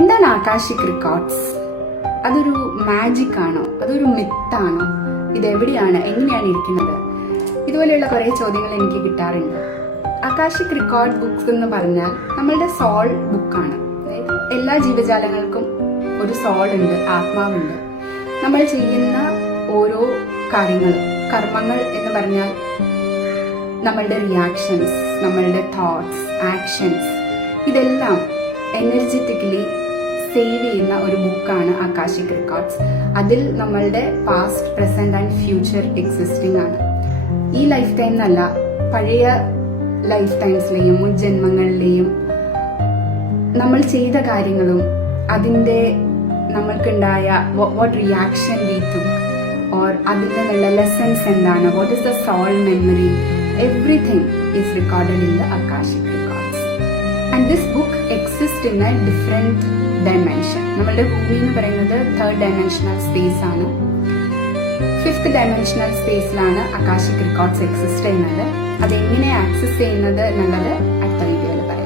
എന്താണ് ആകാശിക് റെക്കോർഡ്സ്? അതൊരു മാജിക് ആണോ? അതൊരു മിത്താണോ? ഇതെവിടെയാണ്, എങ്ങനെയാണ് ഇരിക്കുന്നത്? ഇതുപോലെയുള്ള കുറേ ചോദ്യങ്ങൾ എനിക്ക് കിട്ടാറുണ്ട്. ആകാശിക് റെക്കോർഡ് ബുക്സ് എന്ന് പറഞ്ഞാൽ നമ്മളുടെ സോൾ ബുക്കാണ്. എല്ലാ ജീവജാലങ്ങൾക്കും ഒരു സോൾ ഉണ്ട്, ആത്മാവുണ്ട്. നമ്മൾ ചെയ്യുന്ന ഓരോ കാര്യങ്ങളും, കർമ്മങ്ങൾ എന്ന് പറഞ്ഞാൽ നമ്മളുടെ റിയാക്ഷൻസ്, നമ്മളുടെ തോട്ട്സ്, ആക്ഷൻസ്, ഇതെല്ലാം എനർജറ്റിക്കലി സേവ് ചെയ്യുന്ന ഒരു ബുക്കാണ് ആകാശിക് റെക്കോർഡ്സ്. അതിൽ നമ്മളുടെ past, present and future existing ആണ്. ഈ ലൈഫ് ടൈം എന്നല്ല, പഴയ ലൈഫ് ടൈംസിലെയും മുൻ ജന്മങ്ങളിലെയും നമ്മൾ ചെയ്ത കാര്യങ്ങളും അതിൻ്റെ നമ്മൾക്കുണ്ടായ what reaction we took or അതിൽ നിന്നുള്ള ലെസൺസ് എന്താണ്, what is the soul memory, everything is recorded in the Akashic records. And this book exist in a different dimension. നമ്മളുടെ ഭൂമി എന്ന് പറയുന്നത് 3rd ഡയമെൻഷണൽ സ്പേസ് ആണ്. 5th ഡയമെൻഷണൽ സ്പേസിലാണ് Akashic records exist ചെയ്യുന്നത്. അതെങ്ങനെ ആക്സസ് ചെയ്യുന്നത് എന്നുള്ളത് അടുത്ത വീഡിയോയിൽ പറയാം.